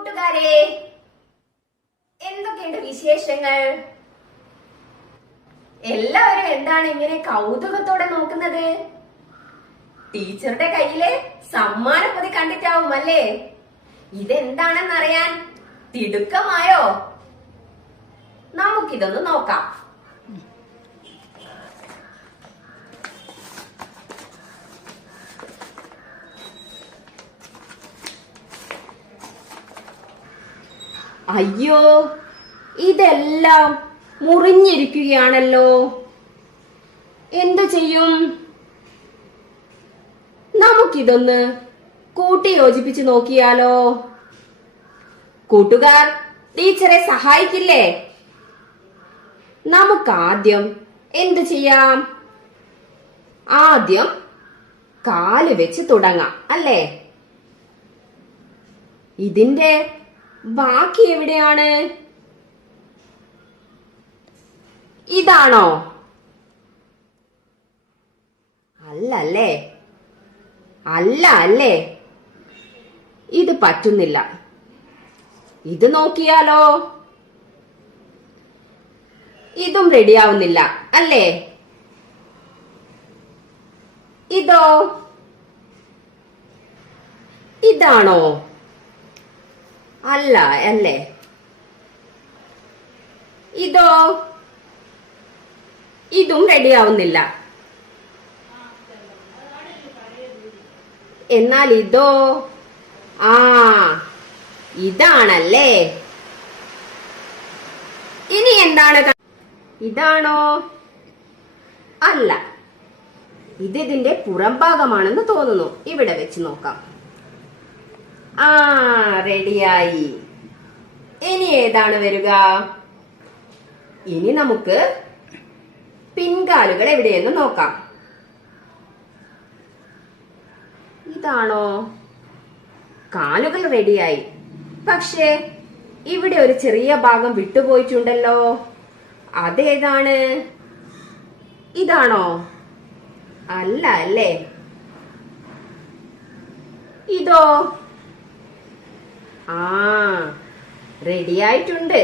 കൂട്ടുകാരെ, എന്തൊക്കെയുണ്ട് വിശേഷങ്ങൾ? എല്ലാവരും എന്താണ് ഇങ്ങനെ കൗതുകത്തോടെ നോക്കുന്നത്? ടീച്ചറുടെ കയ്യിലെ സമ്മാനപ്പൊതി കണ്ടിട്ടാവും അല്ലേ? ഇതെന്താണെന്നറിയാൻ തിടുക്കമായോ? നമുക്കിതൊന്ന് നോക്കാം. അയ്യോ, ഇതെല്ലാം മുറിഞ്ഞിരിക്കുകയാണല്ലോ. എന്തു ചെയ്യും? നമുക്കിതൊന്ന് കൂട്ടി യോജിപ്പിച്ച് നോക്കിയാലോ? കൂട്ടുകാർ ടീച്ചറെ സഹായിക്കില്ലേ? നമുക്കാദ്യം എന്തു ചെയ്യാം? ആദ്യം കാല് വെച്ച് തുടങ്ങാം അല്ലേ? ഇതിന്റെ ബാക്കി എവിടെയാണ്? ഇതാണോ? അല്ലേ? അല്ലേ? ഇത് പറ്റുന്നില്ല. ഇത് നോക്കിയാലോ? ഇതും റെഡിയാവുന്നില്ല അല്ലേ? ഇതോ? ഇതാണോ? അല്ലേ? ഇതോ? ഇതും റെഡിയാവുന്നില്ല. എന്നാൽ ഇതോ? ഇതാണല്ലേ? ഇനി എന്താണ്? ഇതാണോ? അല്ല, ഇതിന്റെ പുറം ഭാഗമാണെന്ന് തോന്നുന്നു. ഇവിടെ വെച്ച് നോക്കാം. റെഡിയായി. ഇനി ഏതാണ് വരിക? ഇനി നമുക്ക് പിൻകാലുകൾ എവിടെയെന്ന് നോക്കാം. ഇതാണോ? കാലുകൾ റെഡിയായി. പക്ഷേ ഇവിടെ ഒരു ചെറിയ ഭാഗം വിട്ടുപോയിട്ടുണ്ടല്ലോ. അതേതാണ്? ഇതാണോ? അല്ലേ? ഇതോ? റെഡിയായിട്ടുണ്ട്.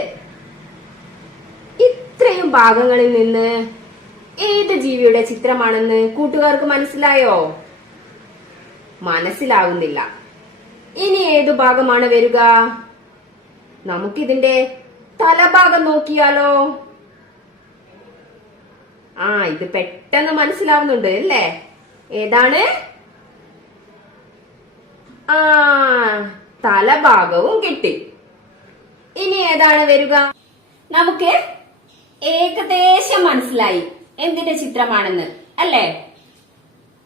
ഇത്രയും ഭാഗങ്ങളിൽ നിന്ന് ഏത് ജീവിയുടെ ചിത്രമാണെന്ന് കൂട്ടുകാർക്ക് മനസ്സിലായോ? മനസ്സിലാവുന്നില്ല. ഇനി ഏതു ഭാഗമാണ് വരിക? നമുക്കിതിന്റെ തലഭാഗം നോക്കിയാലോ? ഇത് പെട്ടെന്ന് മനസ്സിലാവുന്നുണ്ട് അല്ലേ? ഏതാണ്? തലഭാഗവും കിട്ടി. ഇനി ഏതാണ് വരിക? നമുക്ക് ഏകദേശം മനസ്സിലായി എന്തിന്റെ ചിത്രമാണെന്ന് അല്ലേ?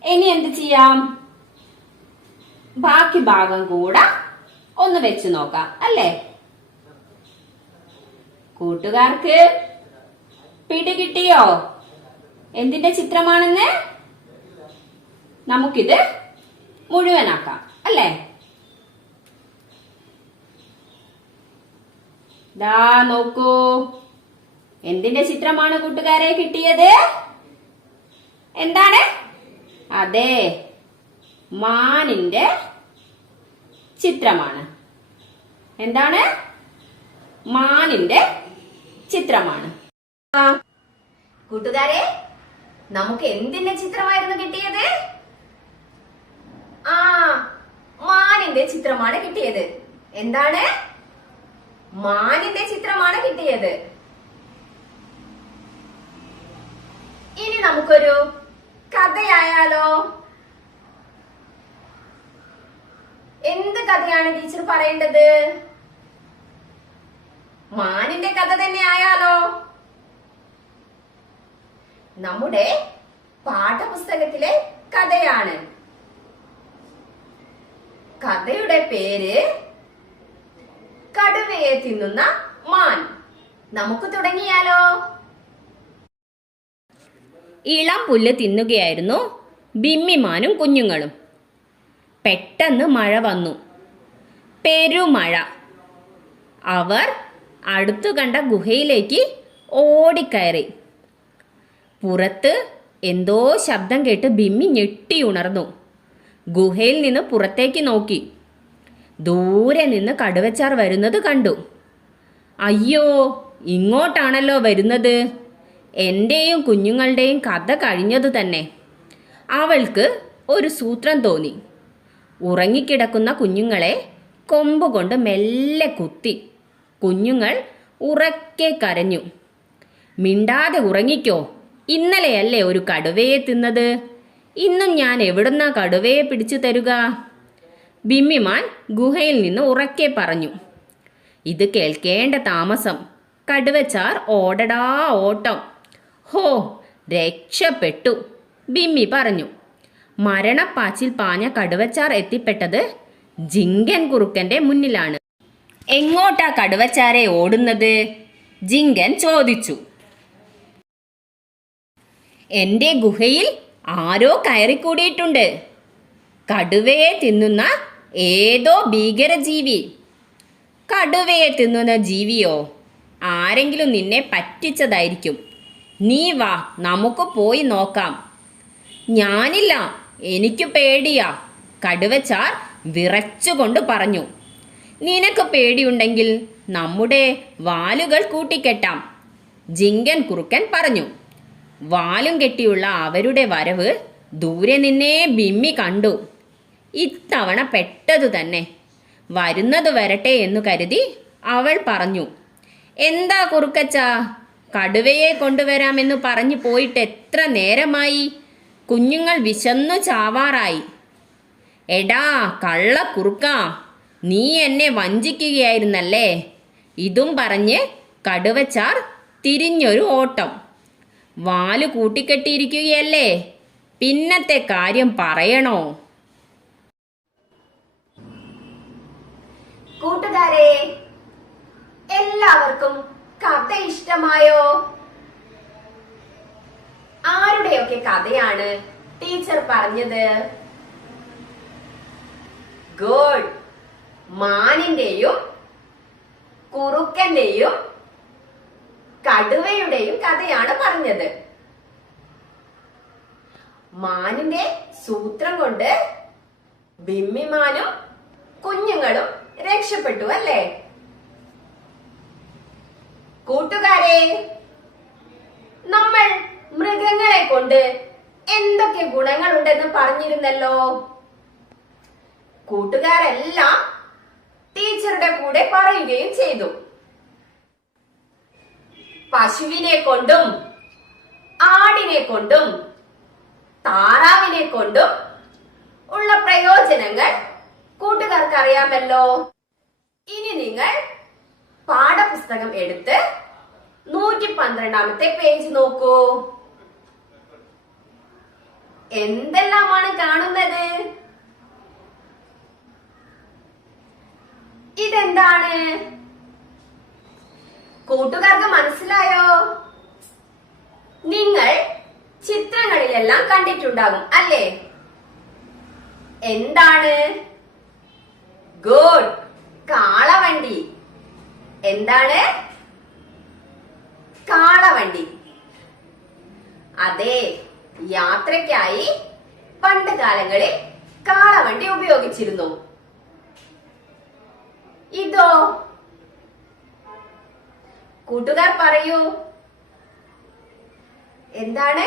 ഇനി എന്ത് ചെയ്യാം? ബാക്കി ഭാഗം കൂടെ ഒന്ന് വെച്ച് നോക്കാം അല്ലേ? കൂട്ടുകാർക്ക് പിടികിട്ടിയോ എന്തിന്റെ ചിത്രമാണെന്ന്? നമുക്കിത് മുഴുവനാക്കാം അല്ലേ? ദാ നോക്കൂ, എന്തിന്റെ ചിത്രമാണ് കൂട്ടുകാരെ കിട്ടിയത്? എന്താണ്? അതെ, മാനിന്റെ ചിത്രമാണ്. എന്താണ്? മാനിന്റെ ചിത്രമാണ്. കൂട്ടുകാരെ, നമുക്ക് എന്തിന്റെ ചിത്രമായിരുന്നു കിട്ടിയത്? മാനിന്റെ ചിത്രമാണ് കിട്ടിയത്. എന്താണ്? മാനിന്റെ ചിത്രമാണ് കിട്ടിയത്. ഇനി നമുക്കൊരു കഥയായാലോ? എന്ത് കഥയാണ് ടീച്ചർ പറയേണ്ടത്? മാനിന്റെ കഥ തന്നെ ആയാലോ? നമ്മുടെ പാഠപുസ്തകത്തിലെ കഥയാണ്. കഥയുടെ പേര് കടുവയെ തിന്നുന്ന മാൻ. നമുക്ക് തുടങ്ങിയാലോ? ഇളം പുല്ല് തിന്നുകയായിരുന്നു ബിമ്മിമാനും കുഞ്ഞുങ്ങളും. പെട്ടെന്ന് മഴ വന്നു. പെരുമഴ. അവർ അടുത്തു കണ്ട ഗുഹയിലേക്ക് ഓടിക്കയറി. പുറത്ത് എന്തോ ശബ്ദം കേട്ട് ബിമ്മി ഞെട്ടിയുണർന്നു. ഗുഹയിൽ നിന്ന് പുറത്തേക്ക് നോക്കി. ദൂരെ നിന്ന് കടുവച്ചാർ വരുന്നത് കണ്ടു. അയ്യോ, ഇങ്ങോട്ടാണല്ലോ വരുന്നത്. എൻ്റെയും കുഞ്ഞുങ്ങളുടെയും കഥ കഴിഞ്ഞതു തന്നെ. അവൾക്ക് ഒരു സൂത്രം തോന്നി. ഉറങ്ങിക്കിടക്കുന്ന കുഞ്ഞുങ്ങളെ കൊമ്പുകൊണ്ട് മെല്ലെ കുത്തി. കുഞ്ഞുങ്ങൾ ഉറക്കെ കരഞ്ഞു. മിണ്ടാതെ ഉറങ്ങിക്കോ, ഇന്നലെയല്ലേ ഒരു കടുവയെ തിന്നത്. ഇന്നും ഞാൻ എവിടുന്നാ കടുവയെ പിടിച്ചു തരുക? ബിമ്മിമാൻ ഗുഹയിൽ നിന്ന് ഉറക്കെ പറഞ്ഞു. ഇത് കേൾക്കേണ്ട താമസം. കടുവച്ചാർ ഓടടാ ഓട്ടം. ഹോ, രക്ഷപ്പെട്ടു, ബിമ്മി പറഞ്ഞു. മരണപ്പാച്ചിൽ പാഞ്ഞ കടുവച്ചാർ എത്തിപ്പെട്ടത് ജിങ്കൻ കുറുക്കന്റെ മുന്നിലാണ്. എങ്ങോട്ടാ കടുവച്ചാരെ ഓടുന്നത്? ജിങ്കൻ ചോദിച്ചു. എൻ്റെ ഗുഹയിൽ ആരോ കയറിക്കൂടിയിട്ടുണ്ട്. കടുവയെ തിന്നുന്ന ഏതോ ഭീകരജീവി. കടുവയെ തിന്നുന്ന ജീവിയോ? ആരെങ്കിലും നിന്നെ പറ്റിച്ചതായിരിക്കും. നീ വാ, നമുക്ക് പോയി നോക്കാം. ഞാനില്ല, എനിക്ക് പേടിയാ, കടുവച്ചാർ വിറച്ചുകൊണ്ട് പറഞ്ഞു. നിനക്ക് പേടിയുണ്ടെങ്കിൽ നമ്മുടെ വാലുകൾ കൂട്ടിക്കെട്ടാം, ജിങ്കൻ കുറുക്കൻ പറഞ്ഞു. വാലും കെട്ടിയുള്ള അവരുടെ വരവ് ദൂരെ നിന്നേ ബിമ്മി കണ്ടു. ഇത്തവണ പെട്ടതു തന്നെ. വരുന്നത് വരട്ടെ എന്നു കരുതി അവൾ പറഞ്ഞു. എന്താ കുറുക്കച്ച, കടുവയെ കൊണ്ടുവരാമെന്നു പറഞ്ഞു പോയിട്ട് എത്ര നേരമായി? കുഞ്ഞുങ്ങൾ വിശന്നു ചാവാറായി. എടാ കള്ളക്കുറുക്ക, നീ എന്നെ വഞ്ചിക്കുകയായിരുന്നല്ലേ? ഇതും പറഞ്ഞ് കടുവച്ചാർ തിരിഞ്ഞൊരു ഓട്ടം. വാല് കൂട്ടിക്കെട്ടിയിരിക്കുകയല്ലേ, പിന്നത്തെ കാര്യം പറയണോ? കൂട്ടുകാരെ, എല്ലാവർക്കും കഥ ഇഷ്ടമായോ? ആരുടെയൊക്കെ കഥയാണ് ടീച്ചർ പറഞ്ഞത്? ഗുഡ്. മാനിന്റെയും കുറുക്കന്റെയും കടുവയുടെയും കഥയാണ് പറഞ്ഞത്. മാനിന്റെ സൂത്രം കൊണ്ട് ബിമ്മിമാനും കുഞ്ഞുങ്ങളും രക്ഷപ്പെട്ടു അല്ലേ? കൂട്ടുകാരെ, നമ്മൾ മൃഗങ്ങളെ കൊണ്ട് എന്തൊക്കെ ഗുണങ്ങളുണ്ടെന്ന് പറഞ്ഞിരുന്നല്ലോ. കൂട്ടുകാരെല്ലാം ടീച്ചറുടെ കൂടെ പറയുകയും ചെയ്തു. പശുവിനെ കൊണ്ടും ആടിനെ കൊണ്ടും താറാവിനെ കൊണ്ടും ഉള്ള പ്രയോജനങ്ങൾ കൂട്ടുകാർക്ക് അറിയാമല്ലോ. ഇനി നിങ്ങൾ പാഠപുസ്തകം എടുത്ത് 112 പേജ് നോക്കൂ. എന്തെല്ലാമാണ് കാണുന്നത്? ഇതെന്താണ്? കൂട്ടുകാർക്ക് മനസ്സിലായോ? നിങ്ങൾ ചിത്രങ്ങളിലെല്ലാം കണ്ടിട്ടുണ്ടാകും അല്ലേ? എന്താണ്? ഗുഡ്, കാളവണ്ടി. എന്താണ്? കാളവണ്ടി. അതെ, യാത്രയ്ക്കായി പണ്ട് കാലങ്ങളിൽ കാളവണ്ടി ഉപയോഗിച്ചിരുന്നു. ഇതോ? കൂട്ടുകാർ പറയൂ, എന്താണ്?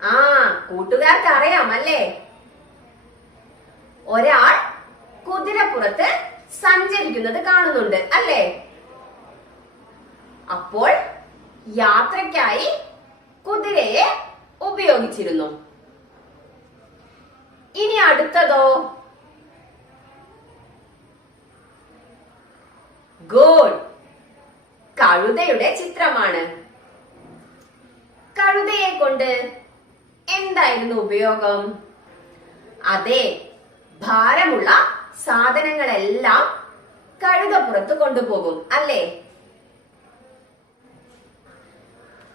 ആ, കൂട്ടുകാർക്ക് അറിയാം അല്ലേ? ഒരാൾ കുതിരപ്പുറത്ത് സഞ്ചരിക്കുന്നത് കാണുന്നുണ്ട് അല്ലേ? അപ്പോൾ യാത്രയ്ക്കായി കുതിരയെ ഉപയോഗിച്ചിരുന്നു. ഇനി അടുത്തതോ? ഗുഡ്, കഴുതയുടെ ചിത്രമാണ്. കഴുതയെ കൊണ്ട് എന്തായിരുന്നു ഉപയോഗം? അതെ, ഭാരമുള്ള സാധനങ്ങളെല്ലാം കഴുതപ്പുറത്ത് കൊണ്ടുപോകും അല്ലേ?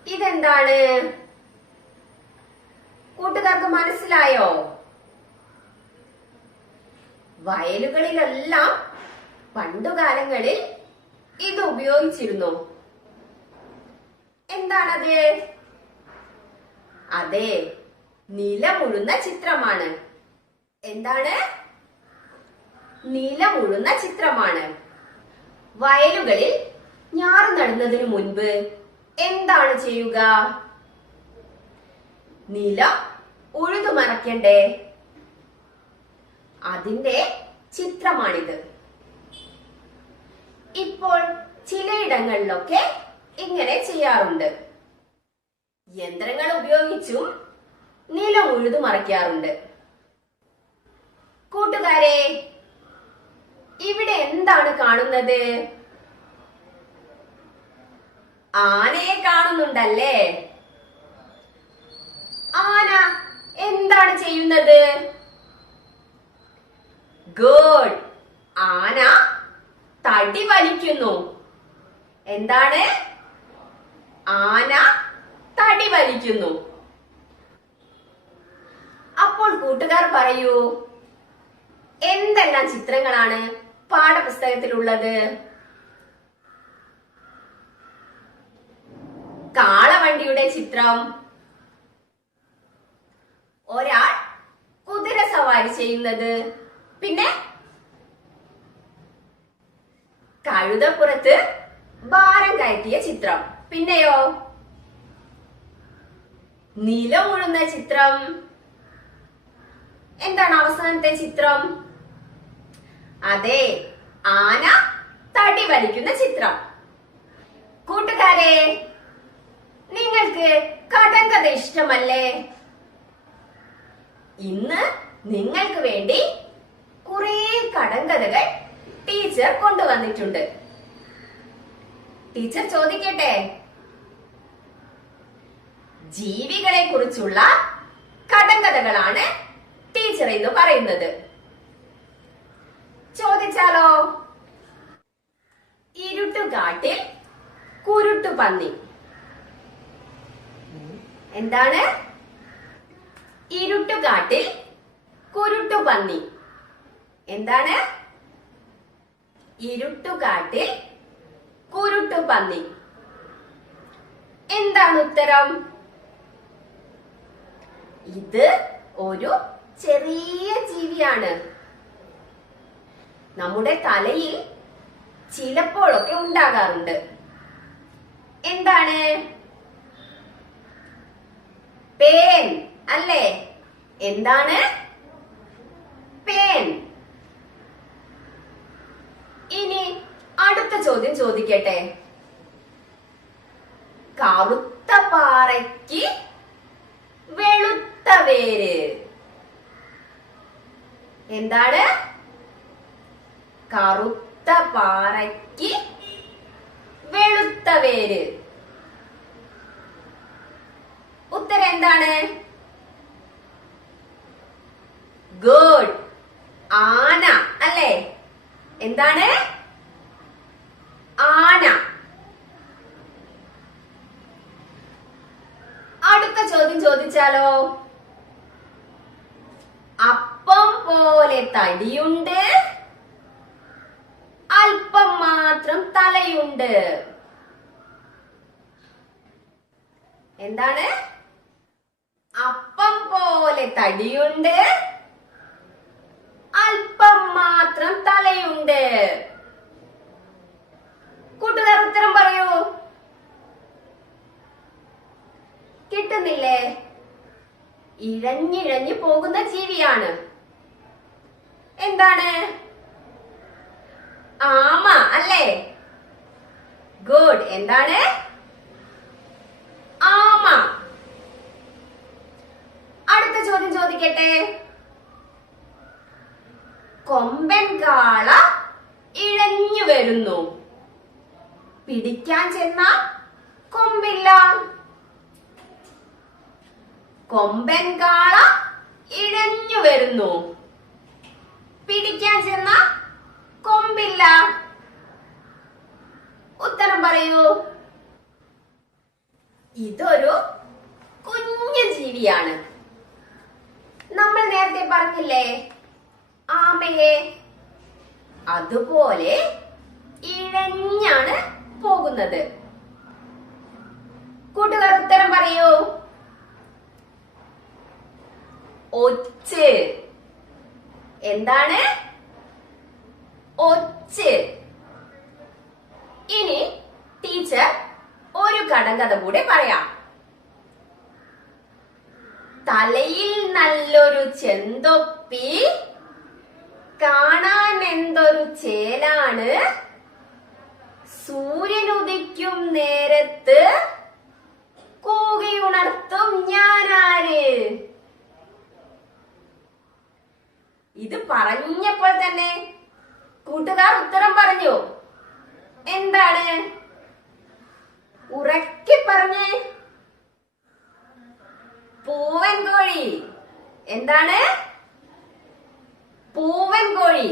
ഇതെന്താണ്? കൂട്ടുകാർക്ക് മനസ്സിലായോ? വയലുകളിലെല്ലാം പണ്ടുകാലങ്ങളിൽ ഇത് ഉപയോഗിച്ചിരുന്നു. എന്താണത്? അതെ, നിലമുഴുന്ന ചിത്രമാണ്. എന്താണ്? നിലമുഴുന്ന ചിത്രമാണ്. വയലുകളിൽ ഞാറ് നടുന്നതിന് മുൻപ് എന്താണ് ചെയ്യുക? നിലം ഉഴുതുമറക്കണ്ടേ? അതിന്റെ ചിത്രമാണിത്. ഇപ്പോൾ ചിലയിടങ്ങളിലൊക്കെ ഇങ്ങനെ ചെയ്യാറുണ്ട്. യന്ത്രങ്ങൾ ഉപയോഗിച്ചും നിലം ഉഴുതുമറിക്കാറുണ്ട്. കൂട്ടുകാരെ, ഇവിടെ എന്താണ് കാണുന്നത്? ആനയെ കാണുന്നുണ്ടല്ലേ? ആന എന്താണ് ചെയ്യുന്നത്? ഗുഡ്. ആന തടി വലിക്കുന്നു. എന്താണ്? ആന തടി വലിക്കുന്നു. അപ്പോൾ കൂട്ടുകാർ പറയൂ, എന്തെല്ലാം ചിത്രങ്ങളാണ് പാഠപുസ്തകത്തിലുള്ളത്? കാളവണ്ടിയുടെ ചിത്രം, ഒരാൾ കുതിര സവാരി ചെയ്യുന്നത്, പിന്നെ കഴുതപ്പുറത്ത് ഭാരം കയറ്റിയ ചിത്രം, പിന്നെയോ നിലമുഴുന്ന ചിത്രം. എന്താണ് അവസാനത്തെ ചിത്രം? അതെ, ആന തടി വലിക്കുന്ന ചിത്രം. കൂട്ടുകാരെ, നിങ്ങൾക്ക് കടങ്കഥ ഇഷ്ടമല്ലേ? ഇന്ന് നിങ്ങൾക്ക് വേണ്ടി കുറെ കടങ്കഥകൾ ടീച്ചർ കൊണ്ടുവന്നിട്ടുണ്ട്. ടീച്ചർ ചോദിക്കട്ടെ? ജീവികളെ കുറിച്ചുള്ള കടങ്കഥകളാണ് ടീച്ചർ ഇന്ന് പറയുന്നത്. ചോദിച്ചാലോ? ഇരുട്ടുകാട്ടിൽ കുരുട്ടുപന്നി. എന്താണ്? ഇരുട്ടുകാട്ടിൽ കുരുട്ടുപന്നി. എന്താണ്? ഇരുട്ടുകാട്ടിൽ കുരുട്ടുപന്നി. എന്താണ് ഉത്തരം? ഇത് ഒരു ചെറിയ ജീവിയാണ്. നമ്മുടെ തലയിൽ ചിലപ്പോഴൊക്കെ ഉണ്ടാകാറുണ്ട്. എന്താണ്? പേൻ അല്ലേ? എന്താണ്? പേൻ. ഇനി അടുത്ത ചോദ്യം ചോദിക്കട്ടെ. കറുത്ത പാറയ്ക്ക് വെളുത്ത വേര്. എന്താണ്? കറുത്ത പാറയ്ക്ക് വെളുത്ത വേര്. ഉത്തരം എന്താണ്? ഗുഡ്. ആന അല്ലേ? എന്താണ്? ആന. അടുത്ത ചോദ്യം ചോദിച്ചാലോ? അപ്പം പോലെ തടിയുണ്ട്, അല്പം മാത്രം തലയുണ്ട്. എന്താണ്? അപ്പം പോലെ തടിയുണ്ട്, അല്പം മാത്രം തലയുണ്ട്. കൂട്ടുകാർ ഉത്തരം പറയൂ. കിട്ടുന്നില്ലേ? ഇഴഞ്ഞിഴഞ്ഞു പോകുന്ന ജീവിയാണ്. എന്താണ്? ആമ അല്ലേ? ഗുഡ്. എന്താണ്? ആമ. അടുത്ത ചോദ്യം ചോദിക്കട്ടെ. കൊമ്പൻ കാള ഇഴഞ്ഞു വരുന്നു, പിടിക്കാൻ ചെന്ന കൊമ്പില്ല. കൊമ്പൻ കാള ഇഴഞ്ഞു വരുന്നു, പിടിക്കാൻ ചെന്ന കൊമ്പില്ല. ഉത്തരം പറയൂ. ഇതൊരു കുഞ്ഞു ജീവിയാണ്. നമ്മൾ നേരത്തെ പറഞ്ഞില്ലേ ആമയെ? അതുപോലെ ഇഴഞ്ഞാണ് പോകുന്നത്. കൂട്ടുകാർ ഉത്തരം പറയൂ. ഒച്ച്. എന്താണ്? ഒച്ച്. ഇനി ടീച്ചർ ഒരു കടങ്കഥ കൂടെ പറയാം. തലയിൽ നല്ലൊരു ചെന്തൊപ്പി, കാണാൻ എന്തൊരു ചേലാണ്, സൂര്യൻ ഉദിക്കും നേരത്ത് കൂകിയുണർത്തും ഞാനാര്. ഇത് പറഞ്ഞപ്പോൾ തന്നെ കൂട്ടുകാർ ഉത്തരം പറഞ്ഞു. എന്താണ്? ഉറക്കെ പറഞ്ഞേ. പൂവൻ കോഴി. എന്താണ്? പൂവൻ കോഴി.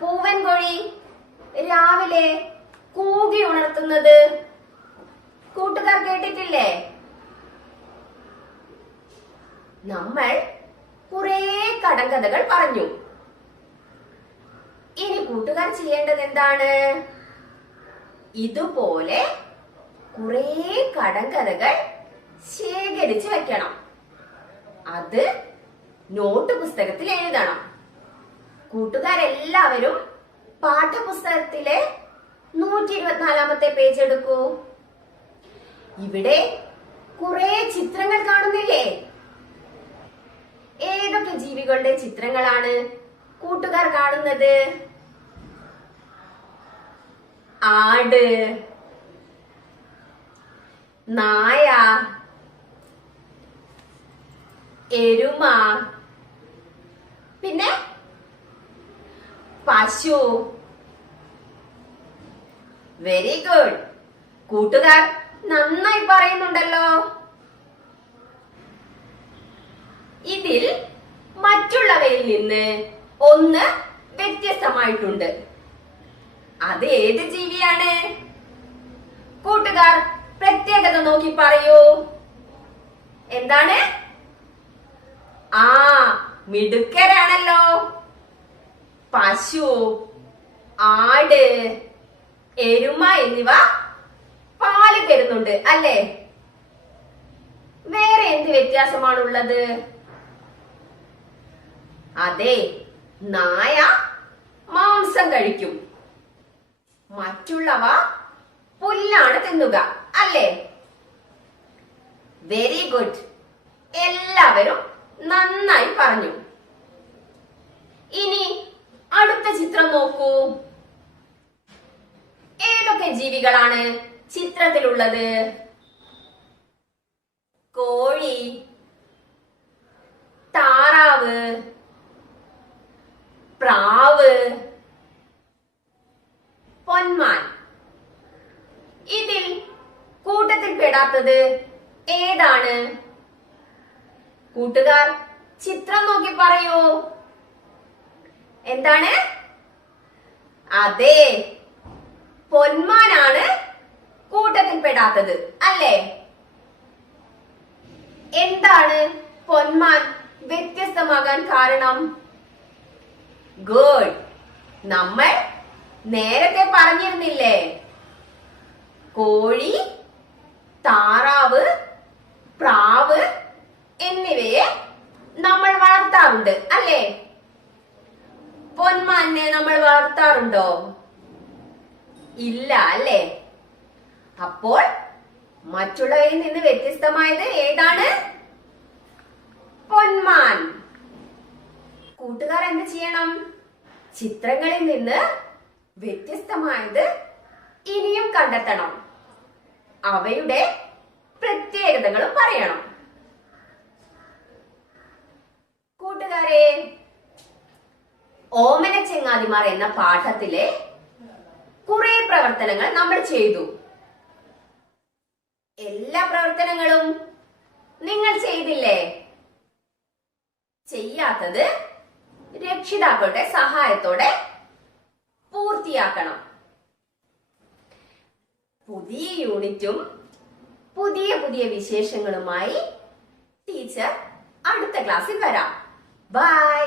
പൂവൻ കോഴി രാവിലെ കൂകി ഉണർത്തുന്നത് കൂട്ടുകാർ കേട്ടിട്ടില്ലേ? നമ്മൾ കുറെ കടങ്കഥകൾ പറഞ്ഞു. ഇനി കൂട്ടുകാർ ചെയ്യേണ്ടത് എന്താണ്? ഇതുപോലെ കുറെ കടങ്കഥകൾ ശേഖരിച്ചു വെക്കണം. അത് നോട്ട് പുസ്തകത്തിൽ എഴുതണം. കൂട്ടുകാരെല്ലാവരും പാഠപുസ്തകത്തിലെ 124 പേജ് എടുക്കൂ. ഇവിടെ കുറെ ചിത്രങ്ങൾ കാണുന്നില്ലേ? ഏതൊക്കെ ജീവികളുടെ ചിത്രങ്ങളാണ് കൂട്ടുകാർ കാണുന്നത്? ആട്, നായ, എരുമ, പിന്നെ പശു. Very good. കൂട്ടുകാർ നന്നായി പറയുന്നുണ്ടല്ലോ. ഇതിൽ മറ്റുള്ളവയിൽ നിന്ന് ഒന്ന് വ്യത്യസ്തമായിട്ടുണ്ട്. അത് ഏത് ജീവിയാണ്? കൂട്ടുകാർ പ്രത്യേകത നോക്കി പറയൂ. എന്താണ്? ആ, മിടുക്കരാണല്ലോ. പശു, ആട്, എരുമ എന്നിവ പാല് തരുന്നുണ്ട് അല്ലേ? വേറെ എന്ത് വ്യത്യാസമാണുള്ളത്? അതെ, നായ മാംസം കഴിക്കും. മറ്റുള്ളവ പുല്ലാണ് തിന്നുക അല്ലേ? Very good. എല്ലാവരും നന്നായി പറഞ്ഞു. ഇനി അടുത്ത ചിത്രം നോക്കൂ. ഏതൊക്കെ ജീവികളാണ് ചിത്രത്തിലുള്ളത്? കോഴി, താറാവ്, പ്രാവ്, പൊന്മാൻ. ഇതിൽ കൂട്ടത്തിൽ പെടാത്തത് ഏതാണ്? കൂട്ടുകാർ ചിത്രം നോക്കി പറയൂ. എന്താണ്? അതെ, പൊന്മാനാണ് കൂട്ടത്തിൽ പെടാത്തത് അല്ലേ? എന്താണ് പൊന്മാൻ വ്യത്യസ്തമാകാൻ കാരണം? ഗുഡ്. നമ്മൾ നേരത്തെ പറഞ്ഞിരുന്നില്ലേ? കോഴി, താറാവ്, പ്രാവ് എന്നിവയെ നമ്മൾ വളർത്താറുണ്ട് അല്ലേ? പൊന്മാനെ നമ്മൾ വളർത്താറുണ്ടോ? ഇല്ല അല്ലേ? അപ്പോൾ മറ്റുള്ളവയിൽ നിന്ന് വ്യത്യസ്തമായത് ഏതാണ്? പൊന്മാൻ. കൂട്ടുകാർ എന്ത് ചെയ്യണം? ചിത്രങ്ങളിൽ നിന്ന് വ്യത്യസ്തമായത് ഇനിയും കണ്ടെത്തണം. അവയുടെ പ്രത്യേകതകളും പറയണം. കൂട്ടുകാരെ, ഓമന ചെങ്ങാതിമാർ എന്ന പാഠത്തിലെ കുറെ പ്രവർത്തനങ്ങൾ നമ്മൾ ചെയ്തു. എല്ലാ പ്രവർത്തനങ്ങളും നിങ്ങൾ ചെയ്തില്ലേ? ചെയ്യാത്തത് രക്ഷിതാക്കളുടെ സഹായത്തോടെ പൂർത്തിയാക്കണം. പുതിയ യൂണിറ്റും പുതിയ പുതിയ വിശേഷങ്ങളുമായി ടീച്ചർ അടുത്ത ക്ലാസ്സിൽ വരാം. ബൈ.